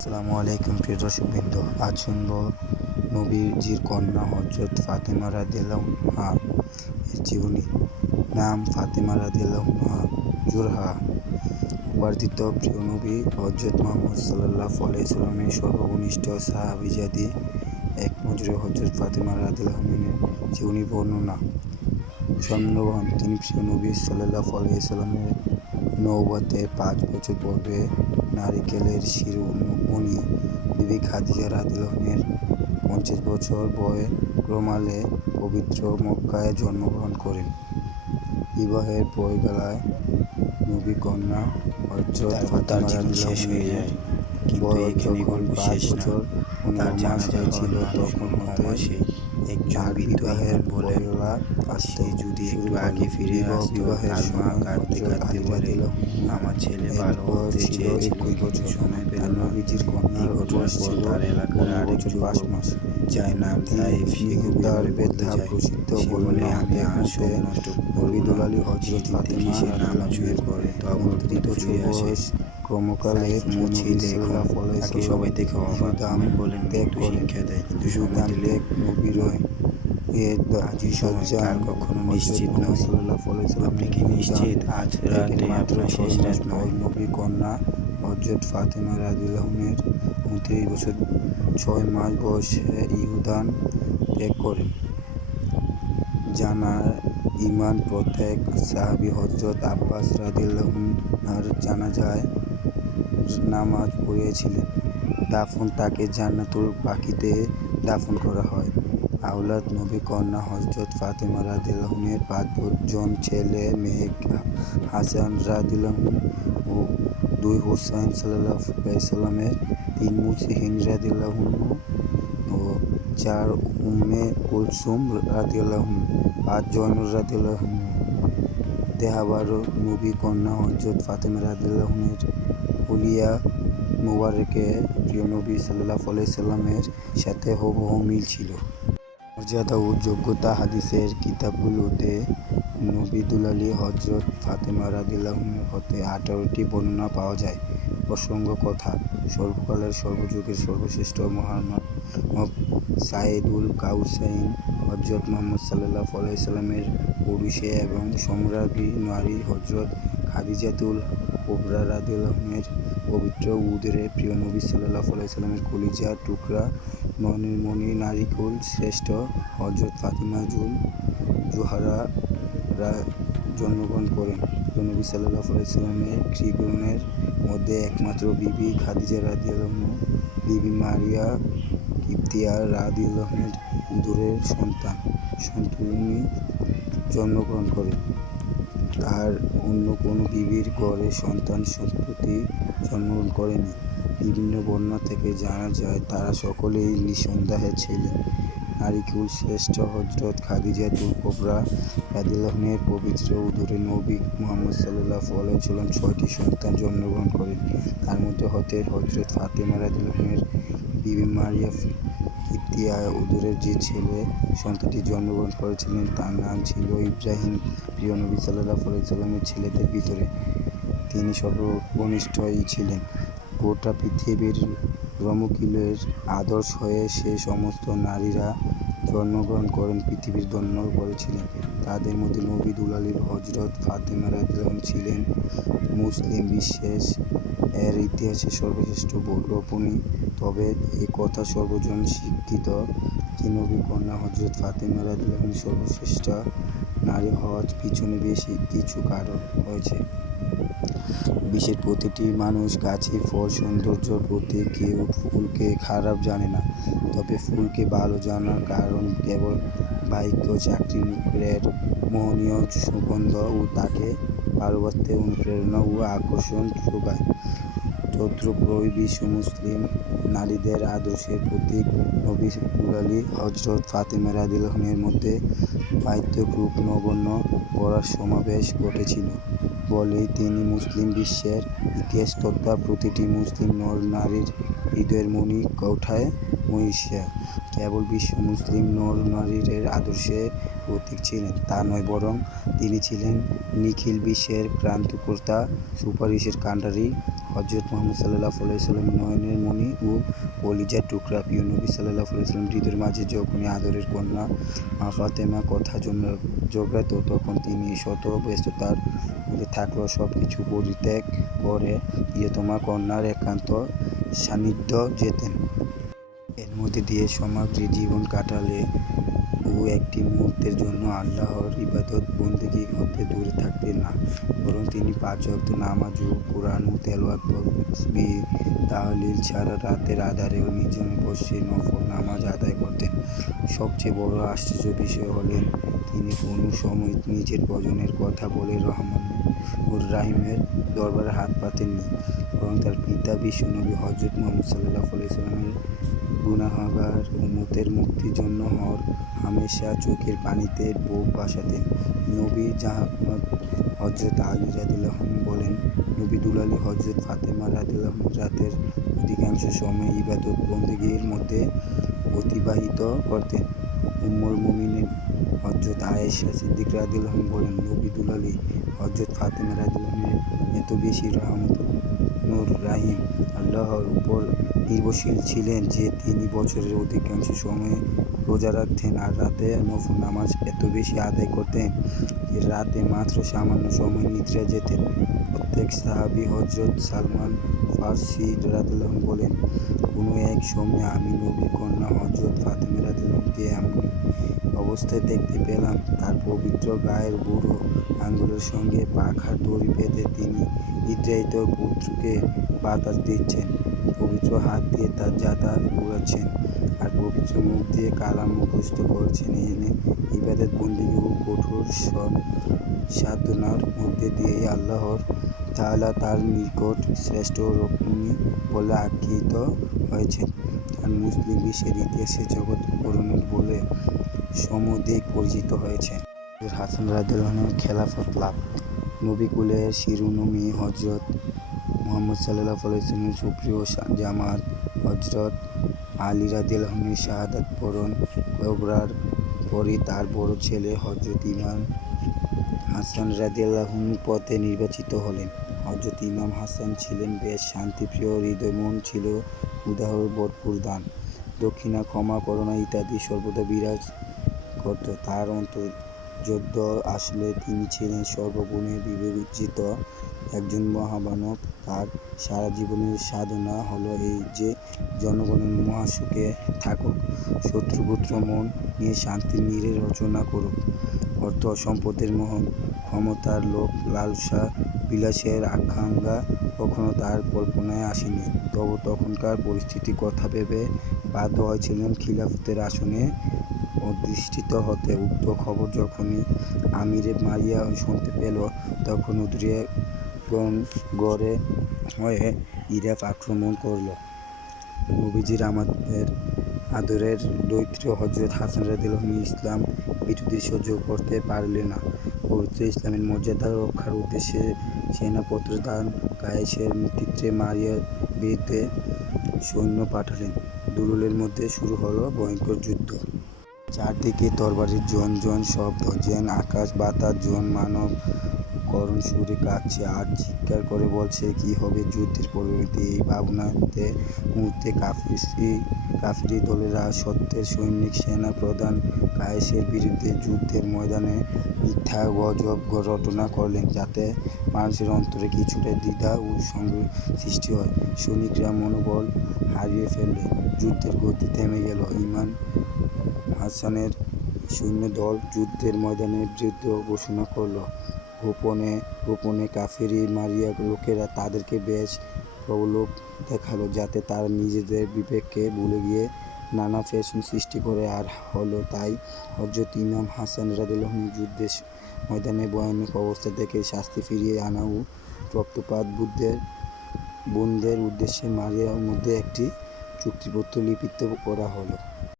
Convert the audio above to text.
আসসালামু আলাইকুম প্রিয় দর্শকবৃন্দ। আজ শুনব নবীজির কন্যা হযরত ফাতেমা রাদিয়াল্লাহু আনহা এর জীবনী। নাম ফাতেমা রাদিয়াল্লাহু আনহা জুরহা। উপার্জিত প্রিয় নবী হযরত মুহাম্মদ সাল্লাল্লাহু আলাইহি ওয়াসাল্লামের সর্বকনিষ্ঠ সাহাবীজাদি। এক নজরে হযরত ফাতেমা রাদিয়াল্লাহু আনহার জীবনী বর্ণনা। জন্মগ্রহণ: তিনি প্রিয় নবী সাল্লাল্লাহু আলাইহি ওয়াসাল্লামের নবুয়তের ৫ বছর পূর্বে নারিকেলের শিরোমণি বিবি খাদিজা রাদিয়াল্লাহু আনহার ৫০ বছর বয়ঃক্রমালে পবিত্র মক্কায় জন্মগ্রহণ করেন। বিবাহের পরবেলায় নবী কন্যা হযরত ফাতেমা রাদিয়াল্লাহু আনহার বয়স যখন ৫ বছর ১৫ মাস হয়েছিল, তখন হতে তার বিবাহের বলা আসতে যদি একটু শুরু আগে হলো। ফিরে আসতো, বিবাহের তার মা সময় কাঁদতে কাঁদতে বলে, আমার ছেলে ভালো হতে ছিল চেয়েছিল ২১ কিন্তু বছর। সময় পেল তার না। নবীজির এই কন্যার ঘটনার বয়স পর ছিল তার এলাকার ১৫ আরেক বছর ৫ যুবক, মাস। যার নাম সাইফ, সে ইহুদার গভীরভাবে বলতে ব্যথা চায়। প্রসিদ্ধ সে বলে, আমি আর মতে সব নষ্ট নবী করব না। দুলালী হযরত সেদিন থেকে ফাতেমা সে নামাজ রাদিয়াল্লাহু শুরু আনহার করে, তওবার ২৯ করতে বছর ফিরে আসে। বয়স ক্রমকালে সাইফ প্রিয় নবী মসজিদে এখন সাল্লাল্লাহু আলাইহি তাকে ওয়াসাল্লাম সবাই দেখে অবাক। ইহুদাম ইমাম বলেন, ত্যাগ মৃত্যু করেন। শিক্ষা দেয়, কিন্তু সময় ইহুদাম দিলে ত্যাগ নবীর নয়। আজই সময় কাল কখনো নিশ্চিত নয়। আপনি কি নিশ্চিত আজ রাতে আপনার শেষ রাত নয়? নবী কন্যা হযরত ফাতেমা রাদিয়াল্লাহু আনহার ২৯ বছর ৬ মাস বয়সে ইহুদান ত্যাগ করেন। ঈমান প্রত্যেক সাহাবী হযরত আব্বাস রাদিয়াল্লাহু আনহুর জানাজায় নামাজ পড়িয়েছিলেন। দাফন: তাকে জান্নাতুল বাকিতে দাফন করা হয়। আওলাদ: নবী কন্যা হযরত ফাতেমা রাদিয়াল্লাহু আনহার ৫ জন ছেলে মেয়ে: হাসান রাদিয়াল্লাহু আনহু ও ২ হুসাইন সাল্লাল্লাহু আলাইহি ওয়াসাল্লামের, ৩ মুহসিন রাদিয়াল্লাহু আনহু ও ৪ উম্মে কুলসুম রাদিয়াল্লাহু আনহা, ৫ জয়নব রাদিয়াল্লাহু আনহা। দেহাবয়ব: নবী কন্যা হযরত ফাতেমা রাদিয়াল্লাহু আনহার হুলিয়া মুবারকে প্রিয় নবী সাল্লাল্লাহু আলাইহি ওয়াসাল্লামের সাথে হুবহু মিল ছিল। মর্যাদা ও যোগ্যতা: হাদিসের কিতাবগুলোতে নবী দুলালী হযরত ফাতেমা রাদিয়াল্লাহু আনহা হতে ১৮টি বর্ণনা পাওয়া যায়। প্রসঙ্গ কথা: সর্বকালের সর্বযুগের সর্বশ্রেষ্ঠ মহামানব সাইয়্যিদুল কাউসাইন হযরত মুহাম্মদ সাল্লাল্লাহু আলাইহি ওয়াসাল্লামের পৌরুষে এবং সম্রাজ্ঞী নারী হযরত খাদিজাতুল কুবরা রাদিয়াল্লাহু আনহার পবিত্র উদরে প্রিয় নবী সাল্লাল্লাহু আলাইহি ওয়াসাল্লামের কলিজার টুকরা নয়নের মণি নারীকুল শ্রেষ্ঠ হযরত ফাতেমা জোহরা জন্মগ্রহণ করেন। প্রিয় নবী সাল্লাল্লাহু আলাইহি ওয়াসাল্লামের স্ত্রীগণের মধ্যে একমাত্র বিবি খাদিজা রাদিয়াল্লাহু আনহা বিবি মারিয়া কিবতিয়া রাদিয়াল্লাহু আনহার উদরের সন্তানই জন্মগ্রহণ করেন। আর অন্য কোনো বিবির গড়ে সন্তান-সন্ততি জন্মগ্রহণ করেনি। বিভিন্ন বর্ণনা থেকে জানা যায়, তারা সকলেই নিঃসন্তান ছিলেন। নারীকুল শ্রেষ্ঠ হযরত খাদিজাতুল কুবরা রাদিয়াল্লাহু আনহার পবিত্র উদরে নবী মুহাম্মদ সাল্লাল্লাহু আলাইহি ওয়াসাল্লাম ৬টি সন্তান জন্মগ্রহণ করেন। তার মধ্যে হযরত ফাতেমা রাদিয়াল্লাহু আনহার বিবি মারিয়া কিবতিয়ার উদরে যে ছেলে সন্তানটি জন্মগ্রহণ করেছিলেন, তার নাম ছিল ইব্রাহিম। প্রিয় নবী সাল্লাল্লাহু আলাইহি ওয়াসাল্লামের ছেলেদের ভিতরে তিনি সর্বকনিষ্ঠ ছিলেন। গোটা পৃথিবীর রমকিলের আদর্শ হয়ে যে সমস্ত নারীরা জন্মগ্রহণ করেন পৃথিবীর ধন্য করেছিলেন, তাদের মধ্যে নবী দুলালী হযরত ফাতেমা রাদিয়াল্লাহু আনহা ছিলেন মুসলিম বিশ্বের এর ইতিহাসে সর্বশ্রেষ্ঠ রূপণী। তবে এ কথা সর্বজন স্বীকৃত যে নবী কন্যা হযরত ফাতেমা রাদিয়াল্লাহু আনহা সর্বশ্রেষ্ঠ নারী হওয়ার পিছনে বেশ কিছু কারণ রয়েছে। বিশ্বের প্রতিটি মানুষ গাছে ফল, সৌন্দর্যের প্রতীক। কেউ ফুলকে খারাপ জানে না, তবে ফুলকে ভালো জানার কারণ কেবল বাহ্যিক চাকচিক্যের মোহনীয় সুগন্ধ ও তাকে ভালোবাসতে অনুপ্রেরণা ও আকর্ষণ যোগায়। তদ্রূপই বিশ্ব মুসলিম নারীদের আদর্শের প্রতীক নবী দুলালী হযরত ফাতেমা রাদিয়াল্লাহু আনহার মধ্যে বাহ্যিক রূপ নগণ্য করার সমাবেশ ঘটেছিল বলেই তিনি মুসলিম বিশ্বের ইতিহাস তথা প্রতিটি মুসলিম নর-নারীর হৃদয়ের মণিকোঠায় মহিষা কেবল বিশ্ব মুসলিম নর-নারীর আদর্শের প্রতীক ছিলেন তা নয়, বরং তিনি ছিলেন নিখিল বিশ্বের ক্রান্তিকর্তা, সুপারিশের কাণ্ডারী। হযরত মুহাম্মদ সাল্লাল্লাহু আলাইহি ওয়াসাল্লামের নয়নের মণি কলিজার টুকরা প্রিয় নবী সাল্লাল্লাহু আলাইহি ওয়াসাল্লাম হৃদয়ের মাঝে যখনই আদরের কন্যা ফাতেমা কথা জোগাতো তখন তিনি শত ব্যস্ততার মধ্যে থাকলেও সব কিছু পরিত্যাগ করে প্রিয়তমা কন্যার একান্ত সান্নিধ্য যেতেন। এর মধ্যে দিয়ে সমগ্র জীবন কাটালে ও একটি মুহূর্তের জন্য আল্লাহর ইবাদত বন্দেগী হতে দূরে থাকতেন না, বরং তিনি 5 ওয়াক্ত নামাজ ও কোরআন তেলাওয়াত তাসবিহ তাহলিল ছাড়া রাতের আঁধারে ও নির্জনে বসে নফল নামাজ আদায় করতেন। সবচেয়ে বড় আশ্চর্য বিষয় হলেন তিনি কোনো সময় নিজের প্রয়োজনের কথা বলে রহমানুর রাহিমের দরবারে হাত পাতেননি, বরং তার পিতা বিশ্বনবী হযরত মুহাম্মদ সাল্লাল্লাহু আলাইহি ওয়াসাল্লামের গুনাহগার উম্মতের মুক্তির জন্য হামেশা চোখের পানিতে বুক ভাসাতেন। নবী জামাত হযরত আলী রাদিয়াল্লাহু আনহু বলেন, নবী দুলালী হযরত ফাতেমা রাদিয়াল্লাহু আনহা রাতের অধিকাংশ সময় ইবাদত বন্দেগীর মধ্যে অতিবাহিত করতেন। উম্মুল মুমিনিন হযরত আয়েশা সিদ্দিকা রাদিয়াল্লাহু আনহা বলেন, নবী দুলালী হযরত ফাতেমা রাদিয়াল্লাহু আনহা এত বেশি রহমানুর রাহিম আল্লাহর উপর নির্ভরশীল ছিলেন যে তিনি বছরের অধিকাংশ সময় রোজা রাখতেন আর রাতে নফল নামাজ এত বেশি আদায় করতেন যে রাতে মাত্র সামান্য সময় নিদ্রা যেতেন। প্রত্যেক সাহাবী হযরত সালমান ফারসি রাদিয়াল্লাহু আনহু বলেন, কোনো এক সময় আমি নবীর কন্যা হযরত ফাতেমা রাদিয়াল্লাহু আনহাকে এমন অবস্থায় দেখতে পেলাম, তার পবিত্র গায়ের বুড়ো আঙ্গুলের সঙ্গে পাখার দড়ি বেঁধে তিনি নিদ্রায়িত পুত্রকে বাতাস দিচ্ছেন, পবিত্র হাত দিয়ে তার জাতা উড়াচ্ছেন আর পবিত্র মুখ দিয়ে কালাম মুখস্থ করছেন। এনে ইবাদত বন্দেগী ও কঠোর সাধনার মধ্যে দিয়েই আল্লাহ তাআলা তার নিকট শ্রেষ্ঠ রক্ষণী বলে আখ্যায়িত হয়েছেন। আর মুসলিম বিশ্বের ইতিহাসে জগৎ করুণী বলে সমধিক পরিচিত হয়েছেন। হাসান রাদিয়াল্লাহু আনহুর খেলাফত লাভ। নবী কুলের শিরোমণি হযরত মুহাম্মদ সাল্লাল্লাহু আলাইহি ওয়াসাল্লামের সুপ্রিয় জামাত হযরত আলী রাদিয়াল্লাহু আনহুর শাহাদাত বরণ করার পরই তার বড় ছেলে হযরত ইমাম হাসান রাদিয়াল্লাহু আনহু পথে নির্বাচিত হলেন। হযরত ইমাম হাসান ছিলেন বেশ শান্তিপ্রিয়, হৃদয় মন ছিল উদার, ভরপুর দান, দক্ষিণা, ক্ষমা, করুণা ইত্যাদি সর্বদা বিরাজ করত তার অন্তর। যদ্য আসলে তিনি ছিলেন সর্বগুণে বিবেচিত একজন মহামানব। তার সারা জীবনের সাধনা হলো এই যে জনগণের মহাসুখে থাকুক, শত্রুপুত্র মন নিয়ে শান্তির নীড়ে রচনা করুক। অর্থ সম্পদের মোহ, ক্ষমতার লোভ, লালসা, বিলাসের আকাঙ্ক্ষা কখনো তার কল্পনায় আসেনি। তবু তখনকার পরিস্থিতির কথা ভেবে বাধ্য হয়েছিলেন খিলাফতের আসনে অধিষ্ঠিত হতে। উক্ত খবর যখনই আমিরে মারিয়া শুনতে পেল, তখন গড়ে হয়ে ইরাক আক্রমণ করল। নবীজির আদরের দৈত্য হযরত হাসান রাদিয়াল্লাহু আনহু ইসলাম বিরোধী সহ্য করতে পারলেন না। পবিত্র ইসলামের মর্যাদা রক্ষার উদ্দেশ্যে সেনাপ্রধান কায়েসের নেতৃত্বে মারিয়ার বিরুদ্ধে সৈন্য পাঠালেন। দুলুলের মধ্যে শুরু হলো ভয়ঙ্কর যুদ্ধ। চারদিকে তরবারির জন শব্দ, যেন আকাশ বাতাস মানব করুণ সুরে কাঁপছে আর চিৎকার করে বলছে, কি হবে যুদ্ধের পরিণতি। এই ভাবনাতে মুহূর্তে কাফিরি দলেরা সত্যের সৈনিক সেনা প্রধান কায়েসের বিরুদ্ধে যুদ্ধের ময়দানে মিথ্যা গজব রটনা করলেন, যাতে মানুষের অন্তরে কিছুটা দ্বিধা ও সংগ্রহ সৃষ্টি হয়। সৈনিকরা মনোবল হারিয়ে ফেললে যুদ্ধের গতি থেমে গেল। ইমাম হাসানের সৈন্যদল যুদ্ধের ময়দানে যুদ্ধ ঘোষণা করল। গোপনে কাফিরি মারিয়া লোকেরা তাদেরকে বেশ প্রলোভ দেখালো, যাতে তারা নিজেদের বিবেককে ভুলে গিয়ে নানা ফ্যাশন সৃষ্টি করে। আর হলো তাই। হযরত ইমাম হাসান রাদিয়াল্লাহু আনহু যুদ্ধের ময়দানে ভয়ানক অবস্থা দেখে শাস্তি ফিরিয়ে আনা ও রক্তপাত বন্ধের উদ্দেশ্যে মারিয়ার মধ্যে একটি চুক্তিপত্র লিপিবদ্ধ করা হলো।